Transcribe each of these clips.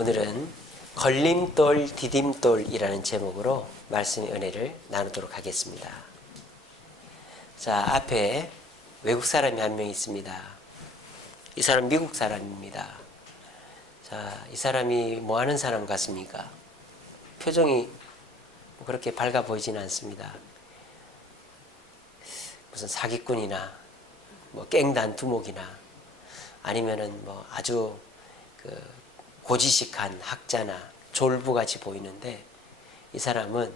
오늘은 걸림돌 디딤돌이라는 제목으로 말씀의 은혜를 나누도록 하겠습니다. 자, 앞에 외국 사람이 한 명 있습니다. 이 사람 미국 사람입니다. 자, 이 사람이 뭐 하는 사람 같습니까? 표정이 그렇게 밝아 보이지는 않습니다. 무슨 사기꾼이나 뭐 깽단 두목이나 아니면은 뭐 아주 고지식한 학자나 졸부같이 보이는데, 이 사람은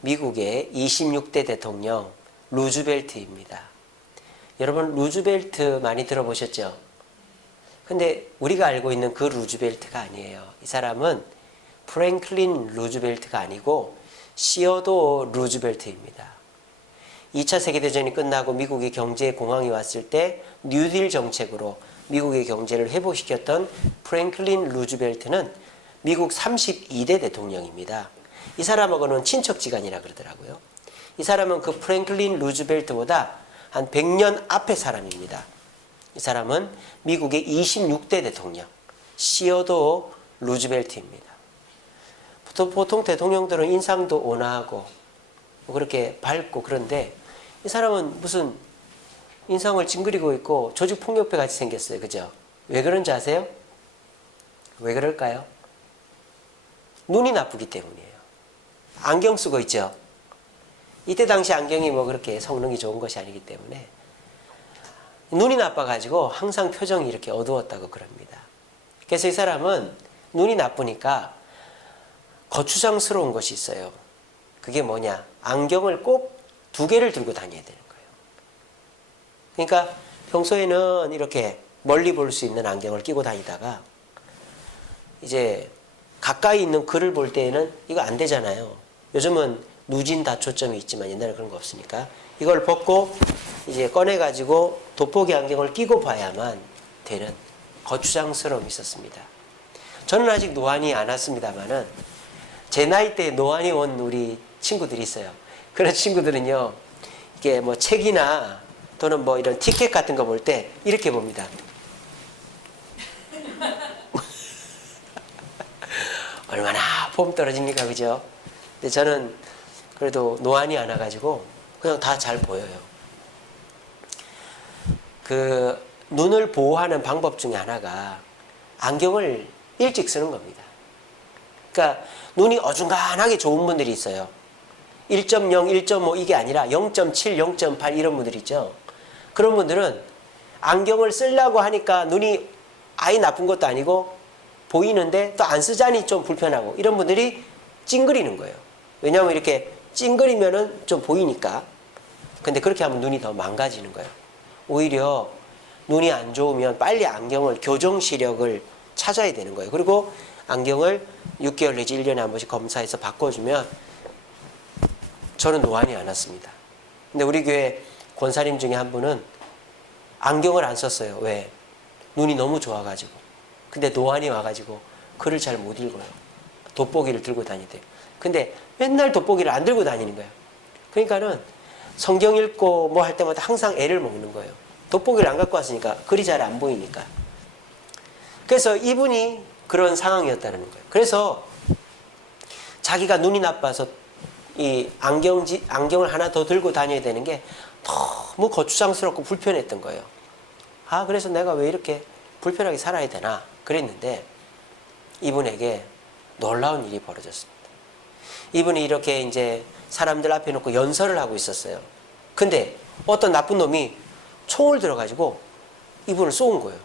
미국의 26대 대통령 루즈벨트입니다. 여러분 루즈벨트 많이 들어보셨죠? 근데 우리가 알고 있는 그 루즈벨트가 아니에요. 이 사람은 프랭클린 루즈벨트가 아니고 시어도 루즈벨트입니다. 2차 세계대전이 끝나고 미국의 경제 공황이 왔을 때 뉴딜 정책으로 미국의 경제를 회복시켰던 프랭클린 루즈벨트는 미국 32대 대통령입니다. 이 사람하고는 친척지간이라 그러더라고요. 이 사람은 그 프랭클린 루즈벨트보다 한 100년 앞의 사람입니다. 이 사람은 미국의 26대 대통령 시어도 루즈벨트입니다. 보통 대통령들은 인상도 온화하고 그렇게 밝고 그런데 이 사람은 무슨 인상을 찡그리고 있고 조직폭력배 같이 생겼어요. 그죠? 왜 그런지 아세요? 왜 그럴까요? 눈이 나쁘기 때문이에요. 안경 쓰고 있죠? 이때 당시 안경이 뭐 그렇게 성능이 좋은 것이 아니기 때문에 눈이 나빠가지고 항상 표정이 이렇게 어두웠다고 그럽니다. 그래서 이 사람은 눈이 나쁘니까 거추장스러운 것이 있어요. 그게 뭐냐? 안경을 꼭 2개를 들고 다녀야 되는 거예요. 그러니까 평소에는 이렇게 멀리 볼 수 있는 안경을 끼고 다니다가 이제 가까이 있는 글을 볼 때에는 이거 안 되잖아요. 요즘은 누진 다초점이 있지만 옛날에 그런 거 없으니까 이걸 벗고 이제 꺼내가지고 돋보기 안경을 끼고 봐야만 되는 거추장스러움이 있었습니다. 저는 아직 노안이 안 왔습니다만은 제 나이 때 노안이 온 우리 친구들이 있어요. 그런 친구들은요, 이게 뭐 책이나 또는 뭐 이런 티켓 같은 거 볼 때 이렇게 봅니다. 얼마나 폼 떨어집니까, 그죠? 근데 저는 그래도 노안이 안 와가지고 그냥 다 잘 보여요. 그 눈을 보호하는 방법 중에 하나가 안경을 일찍 쓰는 겁니다. 그러니까 눈이 어중간하게 좋은 분들이 있어요. 1.0, 1.5 이게 아니라 0.7, 0.8 이런 분들 있죠. 그런 분들은 안경을 쓰려고 하니까 눈이 아예 나쁜 것도 아니고 보이는데 또 안 쓰자니 좀 불편하고 이런 분들이 찡그리는 거예요. 왜냐하면 이렇게 찡그리면은 좀 보이니까. 근데 그렇게 하면 눈이 더 망가지는 거예요. 오히려 눈이 안 좋으면 빨리 안경을 교정 시력을 찾아야 되는 거예요. 그리고 안경을 6개월 내지 1년에 한 번씩 검사해서 바꿔주면 저는 노안이 안 왔습니다. 근데 우리 교회 권사님 중에 한 분은 안경을 안 썼어요. 왜? 눈이 너무 좋아가지고. 근데 노안이 와가지고 글을 잘 못 읽어요. 돋보기를 들고 다니대요. 근데 맨날 돋보기를 안 들고 다니는 거예요. 그러니까는 성경 읽고 뭐 할 때마다 항상 애를 먹는 거예요. 돋보기를 안 갖고 왔으니까 글이 잘 안 보이니까. 그래서 이분이 그런 상황이었다는 거예요. 그래서 자기가 눈이 나빠서 이 안경을 하나 더 들고 다녀야 되는 게 너무 거추장스럽고 불편했던 거예요. 아, 그래서 내가 왜 이렇게 불편하게 살아야 되나 그랬는데 이분에게 놀라운 일이 벌어졌습니다. 이분이 이렇게 이제 사람들 앞에 놓고 연설을 하고 있었어요. 근데 어떤 나쁜 놈이 총을 들어가지고 이분을 쏜 거예요.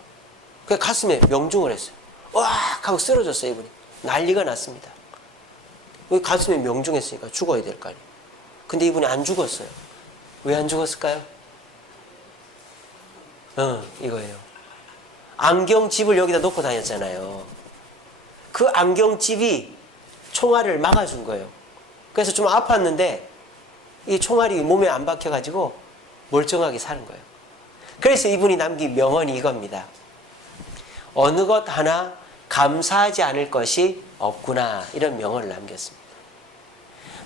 그 가슴에 명중을 했어요. 와! 하고 쓰러졌어요, 이분이. 난리가 났습니다. 왜 가슴에 명중했으니까 죽어야 될 거 아니에요. 근데 이분이 안 죽었어요. 왜 안 죽었을까요? 이거예요. 안경집을 여기다 놓고 다녔잖아요. 그 안경집이 총알을 막아준 거예요. 그래서 좀 아팠는데 이 총알이 몸에 안 박혀가지고 멀쩡하게 사는 거예요. 그래서 이분이 남긴 명언이 이겁니다. 어느 것 하나 감사하지 않을 것이 없구나, 이런 명언을 남겼습니다.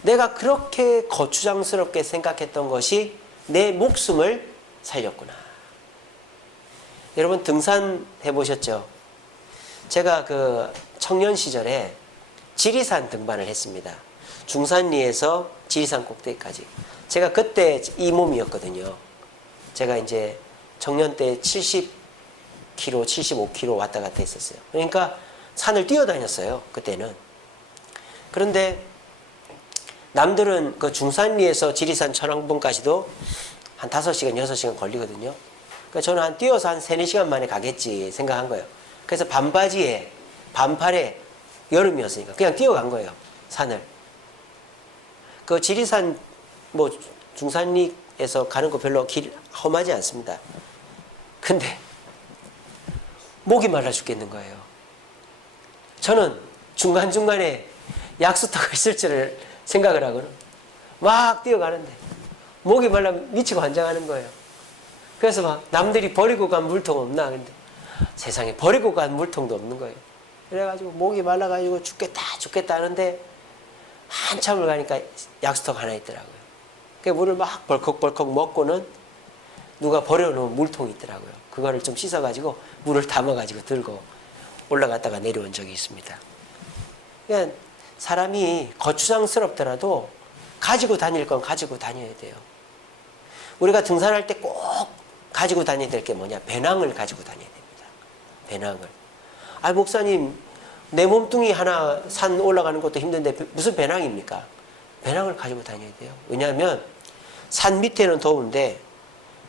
내가 그렇게 거추장스럽게 생각했던 것이 내 목숨을 살렸구나. 여러분 등산 해보셨죠? 제가 청년 시절에 지리산 등반을 했습니다. 중산리에서 지리산 꼭대기까지. 제가 그때 이 몸이었거든요. 제가 이제 청년 때 70km, 75km 왔다 갔다 했었어요. 그러니까 산을 뛰어다녔어요. 그때는. 그런데 남들은 그 중산리에서 지리산 천왕봉까지도 한 5시간, 6시간 걸리거든요. 그러니까 저는 뛰어서 한 3, 4시간 만에 가겠지 생각한 거예요. 그래서 반바지에, 반팔에 여름이었으니까 그냥 뛰어간 거예요. 산을. 그 지리산, 뭐, 중산리에서 가는 거 별로 길 험하지 않습니다. 근데, 목이 말라 죽겠는 거예요. 저는 중간중간에 약수터가 있을 줄을 생각을 하고는 막 뛰어가는데, 목이 말라 미치고 환장하는 거예요. 그래서 막 남들이 버리고 간 물통 없나? 근데 세상에 버리고 간 물통도 없는 거예요. 그래가지고 목이 말라가지고 죽겠다 하는데 한참을 가니까 약수터가 하나 있더라고요. 그 물을 막 벌컥벌컥 먹고는 누가 버려놓은 물통이 있더라고요. 그거를 좀 씻어가지고 물을 담아가지고 들고 올라갔다가 내려온 적이 있습니다. 그러니까 사람이 거추장스럽더라도 가지고 다닐 건 가지고 다녀야 돼요. 우리가 등산할 때 꼭 가지고 다녀야 될 게 뭐냐? 배낭을 가지고 다녀야 됩니다. 배낭을. 아, 목사님, 내 몸뚱이 하나 산 올라가는 것도 힘든데 무슨 배낭입니까? 배낭을 가지고 다녀야 돼요. 왜냐하면 산 밑에는 더운데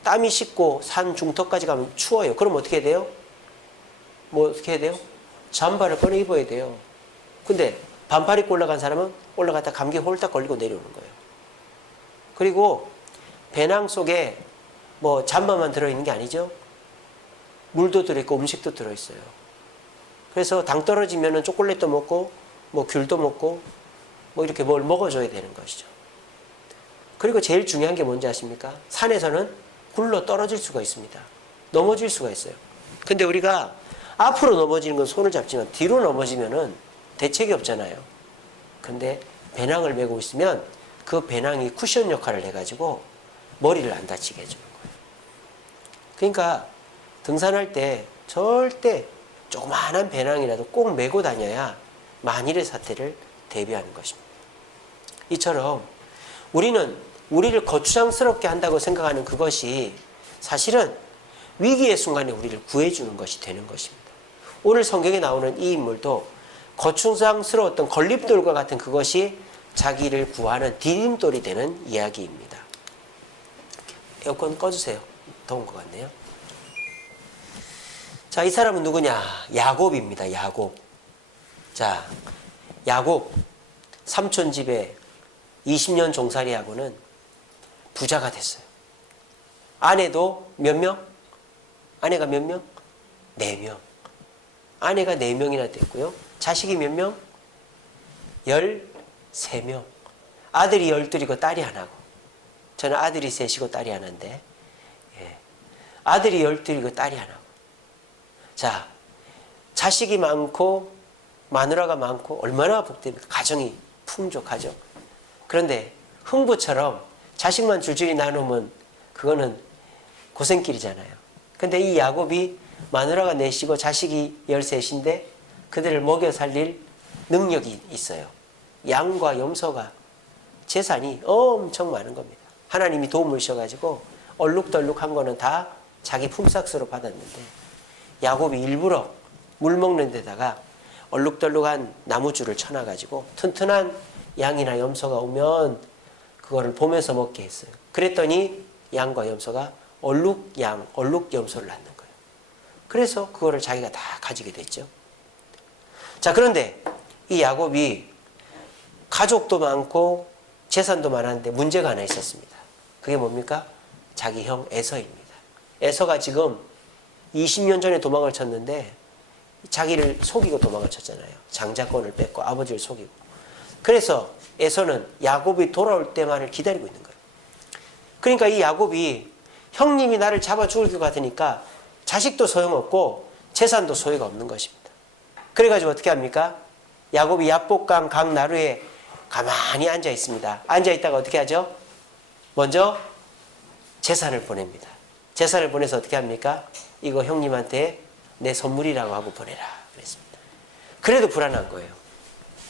땀이 식고 산 중턱까지 가면 추워요. 그럼 어떻게 해야 돼요? 뭐 어떻게 해야 돼요? 잠바를 꺼내 입어야 돼요. 근데 반팔 입고 올라간 사람은 올라갔다 감기 홀딱 걸리고 내려오는 거예요. 그리고 배낭 속에 뭐 잠바만 들어있는 게 아니죠. 물도 들어있고 음식도 들어있어요. 그래서 당 떨어지면은 초콜릿도 먹고 뭐 귤도 먹고 뭐 이렇게 뭘 먹어줘야 되는 것이죠. 그리고 제일 중요한 게 뭔지 아십니까? 산에서는 굴러 떨어질 수가 있습니다. 넘어질 수가 있어요. 근데 우리가 앞으로 넘어지는 건 손을 잡지만 뒤로 넘어지면은 대책이 없잖아요. 근데 배낭을 메고 있으면 그 배낭이 쿠션 역할을 해가지고 머리를 안 다치게 해주는 거예요. 그러니까 등산할 때 절대 조그마한 배낭이라도 꼭 메고 다녀야 만일의 사태를 대비하는 것입니다. 이처럼 우리는 우리를 거추장스럽게 한다고 생각하는 그것이 사실은 위기의 순간에 우리를 구해주는 것이 되는 것입니다. 오늘 성경에 나오는 이 인물도 거추장스러웠던 걸림돌과 같은 그것이 자기를 구하는 디딤돌이 되는 이야기입니다. 에어컨 꺼주세요. 더운 것 같네요. 자, 이 사람은 누구냐? 야곱입니다. 야곱. 자, 야곱 삼촌 집에 20년 종살이하고는 부자가 됐어요. 아내도 몇 명? 아내가 몇 명? 4명. 아내가 4명이나 됐고요. 자식이 몇 명? 13명. 아들이 12이고 딸이 하나고. 저는 아들이 셋이고 딸이 하나인데, 예. 아들이 12이고 딸이 하나고. 자, 자식이 많고 마누라가 많고 얼마나 복됩니까? 가정이 풍족하죠. 그런데 흥부처럼 자식만 줄줄이 나누면 그거는 고생길이잖아요. 근데 이 야곱이 마누라가 4이고 자식이 13인데 그들을 먹여 살릴 능력이 있어요. 양과 염소가 재산이 엄청 많은 겁니다. 하나님이 도움을 주셔가지고 얼룩덜룩한 거는 다 자기 품삯으로 받았는데 야곱이 일부러 물 먹는 데다가 얼룩덜룩한 나무줄을 쳐놔가지고 튼튼한 양이나 염소가 오면 그거를 보면서 먹게 했어요. 그랬더니 양과 염소가 얼룩양, 얼룩염소를 낳는 거예요. 그래서 그거를 자기가 다 가지게 됐죠. 자, 그런데 이 야곱이 가족도 많고 재산도 많았는데 문제가 하나 있었습니다. 그게 뭡니까? 자기 형 에서입니다. 에서가 지금 20년 전에 도망을 쳤는데 자기를 속이고 도망을 쳤잖아요. 장자권을 뺏고 아버지를 속이고. 그래서 에서는 야곱이 돌아올 때만을 기다리고 있는 거예요. 그러니까 이 야곱이 형님이 나를 잡아 죽을 것 같으니까 자식도 소용없고 재산도 소유가 없는 것입니다. 그래가지고 어떻게 합니까? 야곱이 야복강 강 나루에 가만히 앉아 있습니다. 앉아 있다가 어떻게 하죠? 먼저 재산을 보냅니다. 재산을 보내서 어떻게 합니까? 이거 형님한테 내 선물이라고 하고 보내라 그랬습니다. 그래도 불안한 거예요.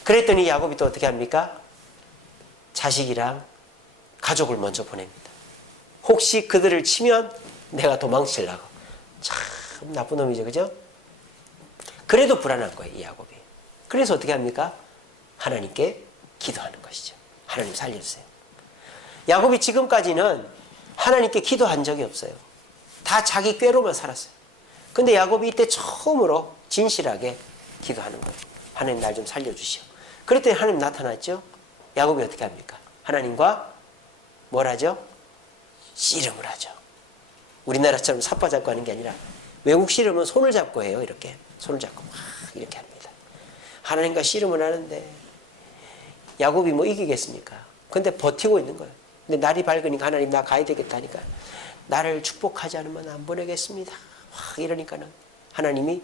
그랬더니 야곱이 또 어떻게 합니까? 자식이랑 가족을 먼저 보냅니다. 혹시 그들을 치면 내가 도망치려고. 참 나쁜 놈이죠, 그죠? 그래도 불안한 거예요, 이 야곱이. 그래서 어떻게 합니까? 하나님께 기도하는 것이죠. 하나님 살려주세요. 야곱이 지금까지는 하나님께 기도한 적이 없어요. 다 자기 꾀로만 살았어요. 근데 야곱이 이때 처음으로 진실하게 기도하는 거예요. 하나님 날 좀 살려주시오. 그랬더니 하나님 나타났죠. 야곱이 어떻게 합니까? 하나님과 뭘 하죠? 씨름을 하죠. 우리나라처럼 삿바 잡고 하는 게 아니라 외국 씨름은 손을 잡고 해요. 이렇게 손을 잡고 막 이렇게 합니다. 하나님과 씨름을 하는데 야곱이 뭐 이기겠습니까? 근데 버티고 있는 거예요. 근데 날이 밝으니까 하나님 나 가야 되겠다 하니까 나를 축복하지 않으면 안 보내겠습니다. 막 이러니까는 하나님이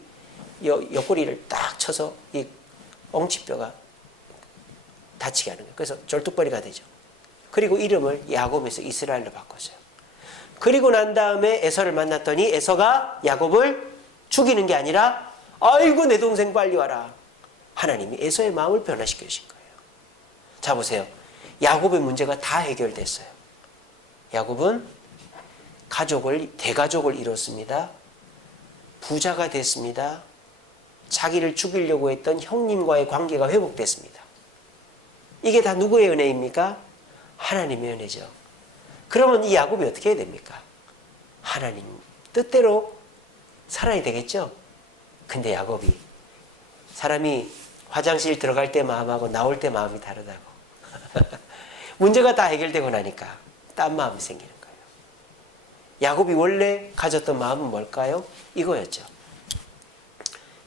옆구리를 딱 쳐서 이 엉치뼈가 다치게 하는 거예요. 그래서 절뚝거리가 되죠. 그리고 이름을 야곱에서 이스라엘로 바꿨어요. 그리고 난 다음에 에서를 만났더니 에서가 야곱을 죽이는 게 아니라 아이고 내 동생 빨리 와라. 하나님이 에서의 마음을 변화시켜 주신 거예요. 자 보세요. 야곱의 문제가 다 해결됐어요. 야곱은 대가족을 이뤘습니다. 부자가 됐습니다. 자기를 죽이려고 했던 형님과의 관계가 회복됐습니다. 이게 다 누구의 은혜입니까? 하나님의 은혜죠. 그러면 이 야곱이 어떻게 해야 됩니까? 하나님 뜻대로 살아야 되겠죠? 근데 야곱이 사람이 화장실 들어갈 때 마음하고 나올 때 마음이 다르다고. 문제가 다 해결되고 나니까 딴 마음이 생기는 거예요. 야곱이 원래 가졌던 마음은 뭘까요? 이거였죠.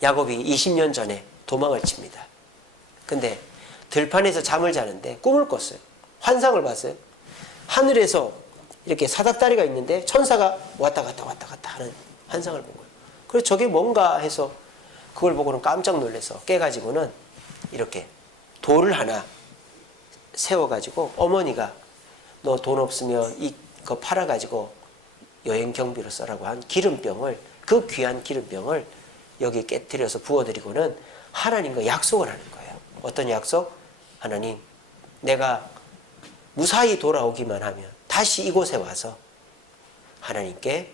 야곱이 20년 전에 도망을 칩니다. 근데 들판에서 잠을 자는데 꿈을 꿨어요. 환상을 봤어요. 하늘에서 이렇게 사닥다리가 있는데 천사가 왔다 갔다 하는 환상을 본 거예요. 그래서 저게 뭔가 해서 그걸 보고는 깜짝 놀라서 깨가지고는 이렇게 돌을 하나 세워가지고 어머니가 너 돈 없으면 이거 팔아가지고 여행 경비로 써라고 한 기름병을, 그 귀한 기름병을 여기 깨뜨려서 부어드리고는 하나님과 약속을 하는 거예요. 어떤 약속? 하나님, 내가 무사히 돌아오기만 하면 다시 이곳에 와서 하나님께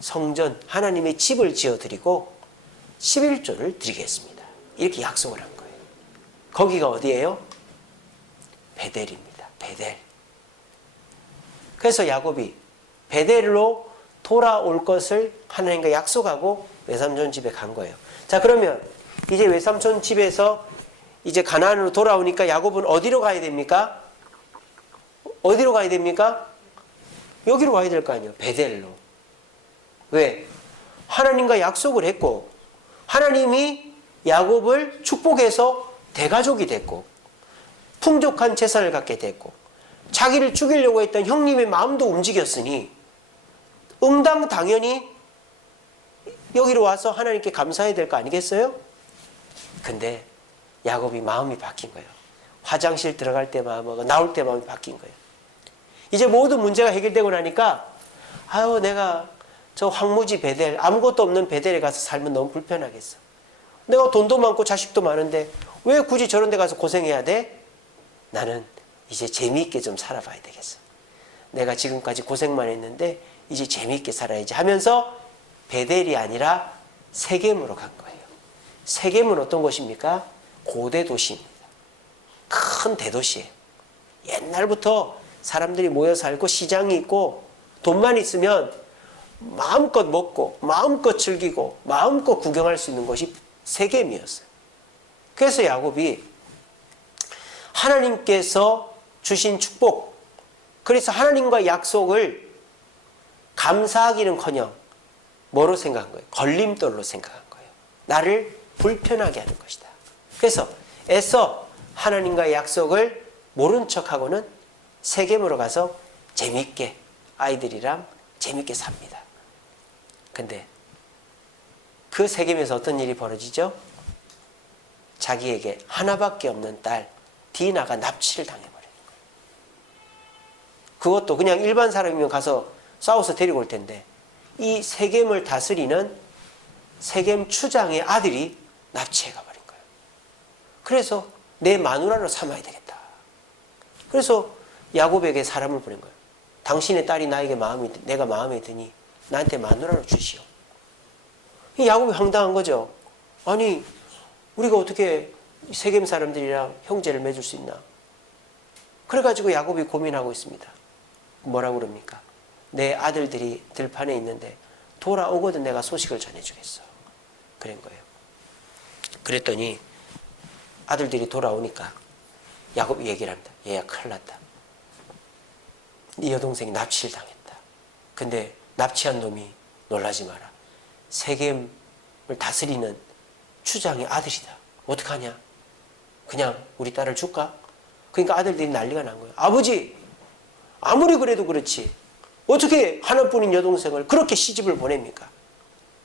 성전, 하나님의 집을 지어드리고 11조를 드리겠습니다. 이렇게 약속을 한 거예요. 거기가 어디예요? 베델입니다. 베델. 그래서 야곱이 베델로 돌아올 것을 하나님과 약속하고 외삼촌 집에 간 거예요. 자, 그러면 이제 외삼촌 집에서 이제 가나안으로 돌아오니까 야곱은 어디로 가야 됩니까? 어디로 가야 됩니까? 여기로 가야 될 거 아니에요. 베델로. 왜? 하나님과 약속을 했고 하나님이 야곱을 축복해서 대가족이 됐고 풍족한 재산을 갖게 됐고 자기를 죽이려고 했던 형님의 마음도 움직였으니 응당 당연히 여기로 와서 하나님께 감사해야 될 거 아니겠어요? 근데 야곱이 마음이 바뀐 거예요. 화장실 들어갈 때 마음하고 나올 때 마음이 바뀐 거예요. 이제 모든 문제가 해결되고 나니까 아유 내가 저 황무지 베델, 아무것도 없는 베델에 가서 살면 너무 불편하겠어. 내가 돈도 많고 자식도 많은데 왜 굳이 저런 데 가서 고생해야 돼? 나는 이제 재미있게 좀 살아봐야 되겠어. 내가 지금까지 고생만 했는데 이제 재미있게 살아야지 하면서 베델이 아니라 세겜으로 간 거예요. 세겜은 어떤 곳입니까? 고대 도시입니다. 큰 대도시예요. 옛날부터 사람들이 모여 살고 시장이 있고 돈만 있으면 마음껏 먹고 마음껏 즐기고 마음껏 구경할 수 있는 곳이 세겜이었어요. 그래서 야곱이 하나님께서 주신 축복, 그래서 하나님과 약속을 감사하기는커녕 뭐로 생각한 거예요? 걸림돌로 생각한 거예요. 나를 불편하게 하는 것이다. 그래서 애써 하나님과의 약속을 모른 척하고는 세겜으로 가서 재밌게 아이들이랑 재밌게 삽니다. 근데 그 세겜에서 어떤 일이 벌어지죠? 자기에게 하나밖에 없는 딸 디나가 납치를 당해버리는 거예요. 그것도 그냥 일반 사람이면 가서 싸워서 데리고 올 텐데 이 세겜을 다스리는 세겜 추장의 아들이 납치해 가버린 거예요. 그래서 내 마누라로 삼아야 되겠다. 그래서 야곱에게 사람을 보낸 거예요. 당신의 딸이 내가 마음에 드니 나한테 마누라로 주시오. 야곱이 황당한 거죠. 아니, 우리가 어떻게 세겜 사람들이랑 형제를 맺을 수 있나? 그래가지고 야곱이 고민하고 있습니다. 뭐라고 그럽니까? 내 아들들이 들판에 있는데 돌아오거든 내가 소식을 전해주겠어. 그런 거예요. 그랬더니 아들들이 돌아오니까 야곱이 얘기를 합니다. 얘야, 큰일 났다. 네 여동생이 납치를 당했다. 근데 납치한 놈이 놀라지 마라. 세겜을 다스리는 추장의 아들이다. 어떡하냐? 그냥 우리 딸을 줄까? 그러니까 아들들이 난리가 난 거예요. 아버지, 아무리 그래도 그렇지 어떻게 하나뿐인 여동생을 그렇게 시집을 보냅니까?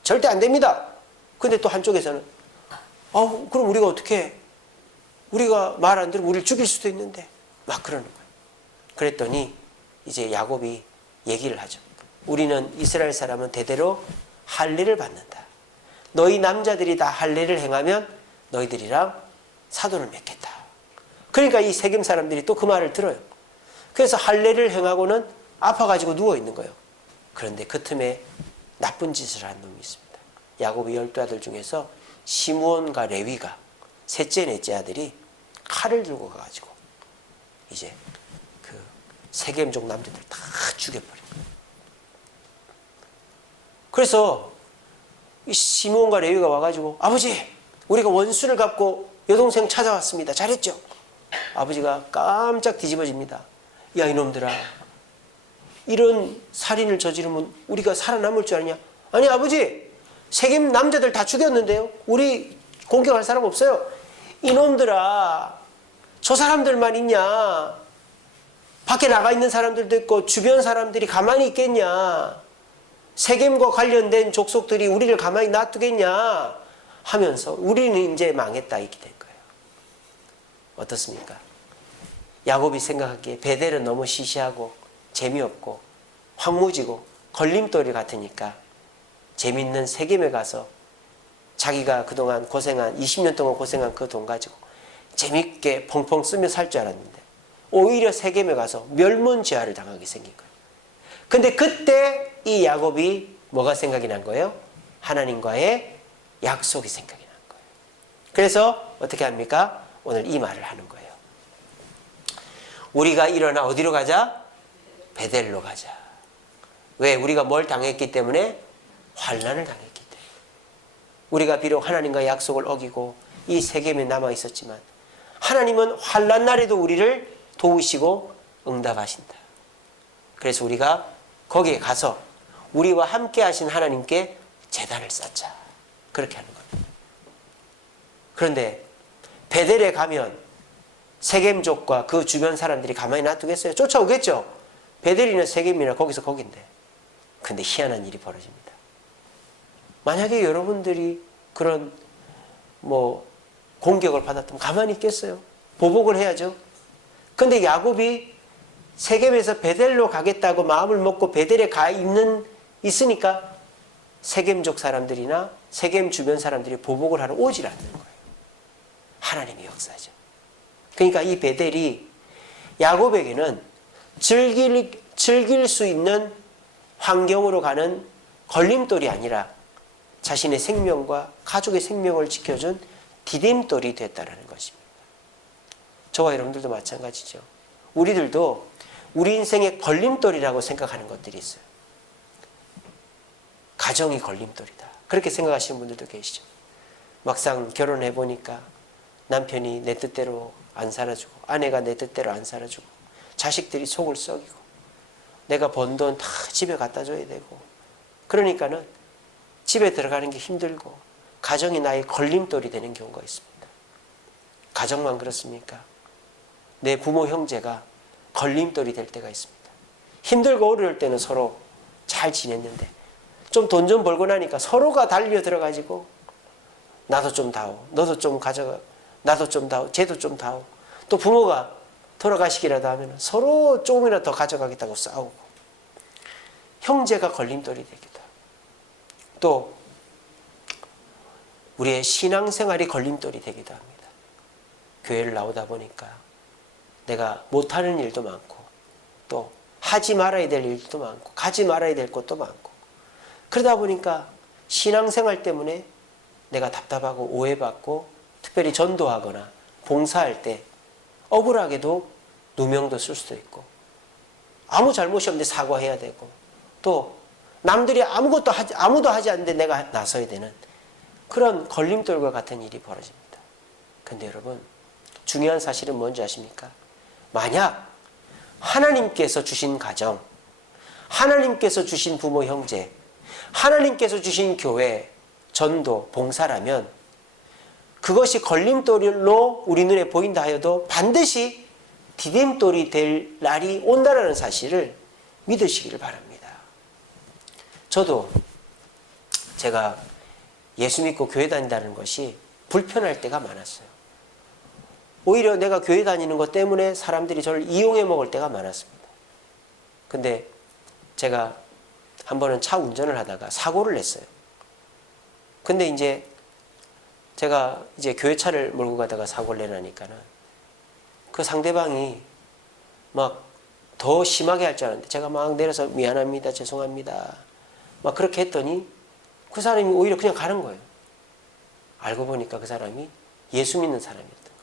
절대 안 됩니다. 근데 또 한쪽에서는 그럼 우리가 어떻게, 우리가 말 안 들으면 우리를 죽일 수도 있는데 막 그러는 거예요. 그랬더니 이제 야곱이 얘기를 하죠. 우리는 이스라엘 사람은 대대로 할례를 받는다. 너희 남자들이 다 할례를 행하면 너희들이랑 사돈을 맺겠다. 그러니까 이 세겜 사람들이 또 그 말을 들어요. 그래서 할례를 행하고는 아파가지고 누워있는 거예요. 그런데 그 틈에 나쁜 짓을 한 놈이 있습니다. 야곱의 12아들 중에서 시므온과 레위가 셋째 넷째 아들이 칼을 들고 가가지고 이제 그 세겜족 남자들 다 죽여버린 거예요. 그래서 이 시므온과 레위가 와가지고 아버지, 우리가 원수를 갚고 여동생 찾아왔습니다. 잘했죠? 아버지가 깜짝 뒤집어집니다. 야, 이놈들아, 이런 살인을 저지르면 우리가 살아남을 줄 아냐? 아니 아버지, 세겜 남자들 다 죽였는데요, 우리 공격할 사람 없어요. 이놈들아, 저 사람들만 있냐? 밖에 나가 있는 사람들도 있고 주변 사람들이 가만히 있겠냐? 세겜과 관련된 족속들이 우리를 가만히 놔두겠냐? 하면서 우리는 이제 망했다 이렇게 된 거예요. 어떻습니까? 야곱이 생각하기에 베델은 너무 시시하고 재미없고 황무지고 걸림돌이 같으니까 재밌는 세겜에 가서 자기가 그동안 고생한 20년 동안 고생한 그 돈 가지고 재밌게 펑펑 쓰며 살 줄 알았는데 오히려 세겜에 가서 멸문지화를 당하게 생긴 거예요. 근데 그때 이 야곱이 뭐가 생각이 난 거예요? 하나님과의 약속이 생각이 난 거예요. 그래서 어떻게 합니까? 오늘 이 말을 하는 거예요. 우리가 일어나 어디로 가자? 베델로 가자. 왜? 우리가 뭘 당했기 때문에? 환난을 당했기 때문에. 우리가 비록 하나님과 약속을 어기고 이 세겜에 남아 있었지만 하나님은 환난 날에도 우리를 도우시고 응답하신다. 그래서 우리가 거기에 가서 우리와 함께 하신 하나님께 제단을 쌓자. 그렇게 하는 겁니다. 그런데 베델에 가면 세겜족과 그 주변 사람들이 가만히 놔두겠어요? 쫓아오겠죠? 베델이나 세겜이나 거기서 거긴데. 근데 희한한 일이 벌어집니다. 만약에 여러분들이 그런 공격을 받았다면 가만히 있겠어요? 보복을 해야죠. 근데 야곱이 세겜에서 베델로 가겠다고 마음을 먹고 베델에 있으니까 세겜족 사람들이나 세겜 주변 사람들이 보복을 하러 오질 않는 거예요. 하나님의 역사죠. 그러니까 이 베델이 야곱에게는 즐길 수 있는 환경으로 가는 걸림돌이 아니라 자신의 생명과 가족의 생명을 지켜준 디딤돌이 됐다는 것입니다. 저와 여러분들도 마찬가지죠. 우리들도 우리 인생의 걸림돌이라고 생각하는 것들이 있어요. 가정이 걸림돌이다. 그렇게 생각하시는 분들도 계시죠. 막상 결혼해 보니까 남편이 내 뜻대로 안 살아주고 아내가 내 뜻대로 안 살아주고 자식들이 속을 썩이고 내가 번 돈 다 집에 갖다 줘야 되고 그러니까는 집에 들어가는 게 힘들고 가정이 나의 걸림돌이 되는 경우가 있습니다. 가정만 그렇습니까? 내 부모 형제가 걸림돌이 될 때가 있습니다. 힘들고 어려울 때는 서로 잘 지냈는데 좀 돈 좀 벌고 나니까 서로가 달려 들어가지고 나도 좀 다오, 너도 좀 가져가, 나도 좀 다오, 쟤도 좀 다오. 또 부모가 돌아가시기라도 하면 서로 조금이라도 더 가져가겠다고 싸우고 형제가 걸림돌이 되기도 하고 또 우리의 신앙생활이 걸림돌이 되기도 합니다. 교회를 나오다 보니까 내가 못하는 일도 많고 또 하지 말아야 될 일도 많고 가지 말아야 될 것도 많고 그러다 보니까 신앙생활 때문에 내가 답답하고 오해받고 특별히 전도하거나 봉사할 때 억울하게도 누명도 쓸 수도 있고 아무 잘못이 없는데 사과해야 되고 또 남들이 아무도 하지 않는데 내가 나서야 되는 그런 걸림돌과 같은 일이 벌어집니다. 근데 여러분 중요한 사실은 뭔지 아십니까? 만약 하나님께서 주신 가정, 하나님께서 주신 부모 형제, 하나님께서 주신 교회, 전도, 봉사라면 그것이 걸림돌로 우리 눈에 보인다 하여도 반드시 디딤돌이 될 날이 온다라는 사실을 믿으시기를 바랍니다. 저도 제가 예수 믿고 교회 다닌다는 것이 불편할 때가 많았어요. 오히려 내가 교회 다니는 것 때문에 사람들이 저를 이용해 먹을 때가 많았습니다. 근데 제가 한 번은 차 운전을 하다가 사고를 냈어요. 근데 제가 교회 차를 몰고 가다가 사고를 내라니까는 그 상대방이 막 더 심하게 할 줄 알았는데 제가 막 내려서 미안합니다, 죄송합니다. 막 그렇게 했더니 그 사람이 오히려 그냥 가는 거예요. 알고 보니까 그 사람이 예수 믿는 사람이었던 거예요.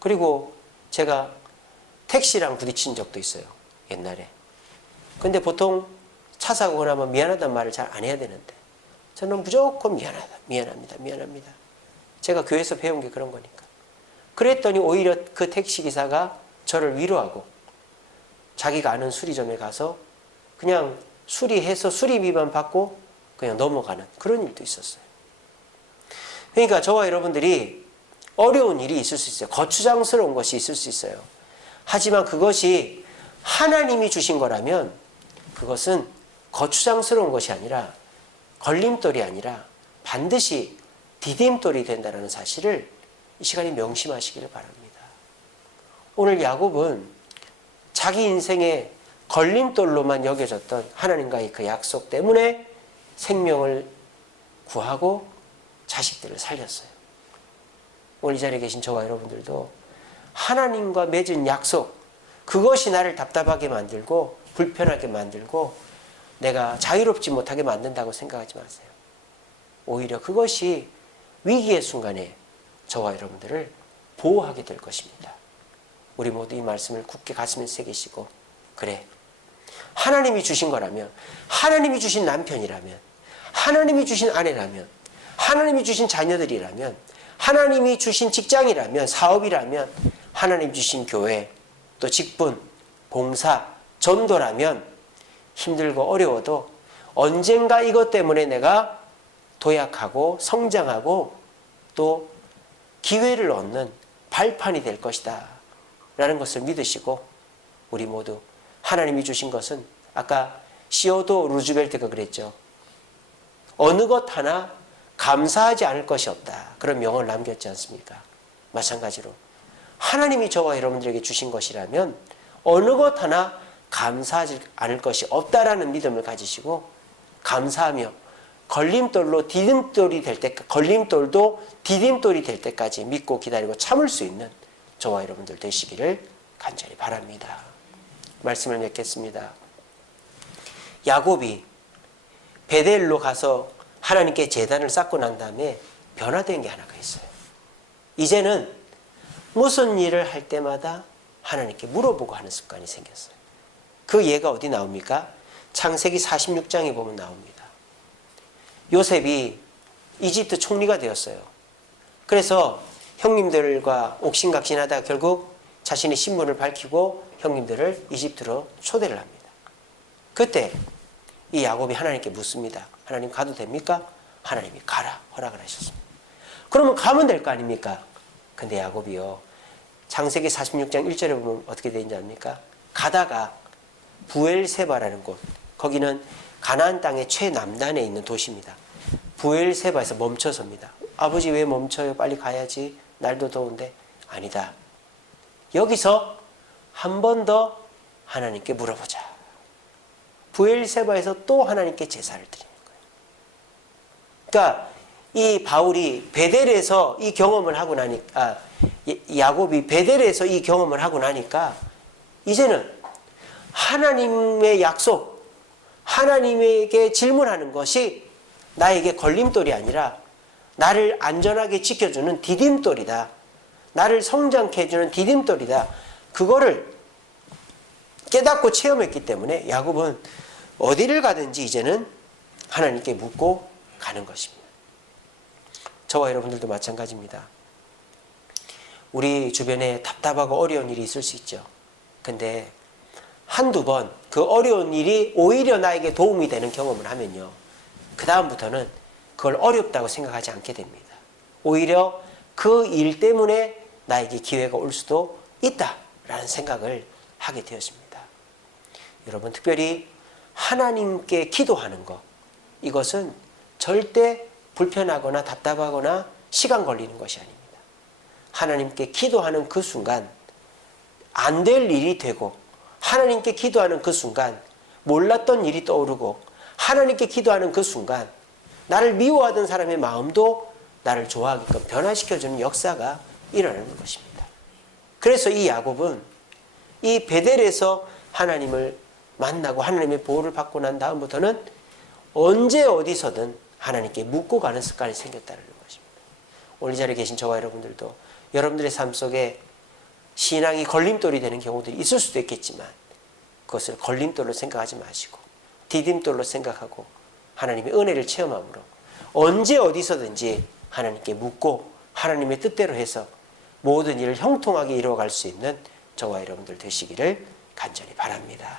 그리고 제가 택시랑 부딪힌 적도 있어요. 옛날에. 근데 보통 차 사고가 나면 미안하다는 말을 잘 안 해야 되는데 저는 무조건 미안합니다. 제가 교회에서 배운 게 그런 거니까. 그랬더니 오히려 그 택시기사가 저를 위로하고 자기가 아는 수리점에 가서 그냥 수리해서 수리비만 받고 그냥 넘어가는 그런 일도 있었어요. 그러니까 저와 여러분들이 어려운 일이 있을 수 있어요. 거추장스러운 것이 있을 수 있어요. 하지만 그것이 하나님이 주신 거라면 그것은 거추장스러운 것이 아니라 걸림돌이 아니라 반드시 디딤돌이 된다는 사실을 이 시간에 명심하시기를 바랍니다. 오늘 야곱은 자기 인생의 걸림돌로만 여겨졌던 하나님과의 그 약속 때문에 생명을 구하고 자식들을 살렸어요. 오늘 이 자리에 계신 저와 여러분들도 하나님과 맺은 약속, 그것이 나를 답답하게 만들고 불편하게 만들고 내가 자유롭지 못하게 만든다고 생각하지 마세요. 오히려 그것이 위기의 순간에 저와 여러분들을 보호하게 될 것입니다. 우리 모두 이 말씀을 굳게 가슴에 새기시고 그래, 하나님이 주신 거라면, 하나님이 주신 남편이라면, 하나님이 주신 아내라면, 하나님이 주신 자녀들이라면, 하나님이 주신 직장이라면, 사업이라면, 하나님 주신 교회, 또 직분, 봉사, 전도라면 힘들고 어려워도 언젠가 이것 때문에 내가 도약하고 성장하고 또 기회를 얻는 발판이 될 것이다 라는 것을 믿으시고 우리 모두 하나님이 주신 것은 아까 시어도 루즈벨트가 그랬죠. 어느 것 하나 감사하지 않을 것이 없다. 그런 명언을 남겼지 않습니까? 마찬가지로 하나님이 저와 여러분들에게 주신 것이라면 어느 것 하나 감사하지 않을 것이 없다라는 믿음을 가지시고 감사하며 걸림돌도 디딤돌이 될 때까지 믿고 기다리고 참을 수 있는 저와 여러분들 되시기를 간절히 바랍니다. 말씀을 맺겠습니다. 야곱이 베델로 가서 하나님께 제단을 쌓고 난 다음에 변화된 게 하나가 있어요. 이제는 무슨 일을 할 때마다 하나님께 물어보고 하는 습관이 생겼어요. 그 예가 어디 나옵니까? 창세기 46장에 보면 나옵니다. 요셉이 이집트 총리가 되었어요. 그래서 형님들과 옥신각신하다가 결국 자신의 신분을 밝히고 형님들을 이집트로 초대를 합니다. 그때 이 야곱이 하나님께 묻습니다. 하나님 가도 됩니까? 하나님이 가라 허락을 하셨습니다. 그러면 가면 될 거 아닙니까? 근데 야곱이요, 창세기 46장 1절에 보면 어떻게 되는지 압니까? 가다가 부엘세바라는 곳, 거기는 가나안 땅의 최남단에 있는 도시입니다. 부엘세바에서 멈춰섭니다. 아버지 왜 멈춰요? 빨리 가야지. 날도 더운데. 아니다. 여기서 한 번 더 하나님께 물어보자. 부엘세바에서 또 하나님께 제사를 드리는 거예요. 그러니까 이 바울이 베델에서 이 경험을 하고 나니까, 야곱이 베델에서 이 경험을 하고 나니까 이제는 하나님의 약속, 하나님에게 질문하는 것이 나에게 걸림돌이 아니라 나를 안전하게 지켜주는 디딤돌이다. 나를 성장케 해주는 디딤돌이다. 그거를 깨닫고 체험했기 때문에 야곱은 어디를 가든지 이제는 하나님께 묻고 가는 것입니다. 저와 여러분들도 마찬가지입니다. 우리 주변에 답답하고 어려운 일이 있을 수 있죠. 근데 한두 번 그 어려운 일이 오히려 나에게 도움이 되는 경험을 하면요, 그 다음부터는 그걸 어렵다고 생각하지 않게 됩니다. 오히려 그 일 때문에 나에게 기회가 올 수도 있다라는 생각을 하게 되었습니다. 여러분, 특별히 하나님께 기도하는 것, 이것은 절대 불편하거나 답답하거나 시간 걸리는 것이 아닙니다. 하나님께 기도하는 그 순간 안 될 일이 되고, 하나님께 기도하는 그 순간 몰랐던 일이 떠오르고, 하나님께 기도하는 그 순간 나를 미워하던 사람의 마음도 나를 좋아하게끔 변화시켜주는 역사가 일어나는 것입니다. 그래서 이 야곱은 이 베델에서 하나님을 만나고 하나님의 보호를 받고 난 다음부터는 언제 어디서든 하나님께 묻고 가는 습관이 생겼다는 것입니다. 오늘 이 자리에 계신 저와 여러분들도 여러분들의 삶 속에 신앙이 걸림돌이 되는 경우들이 있을 수도 있겠지만, 그것을 걸림돌로 생각하지 마시고 디딤돌로 생각하고 하나님의 은혜를 체험함으로 언제 어디서든지 하나님께 묻고 하나님의 뜻대로 해서 모든 일을 형통하게 이루어갈 수 있는 저와 여러분들 되시기를 간절히 바랍니다.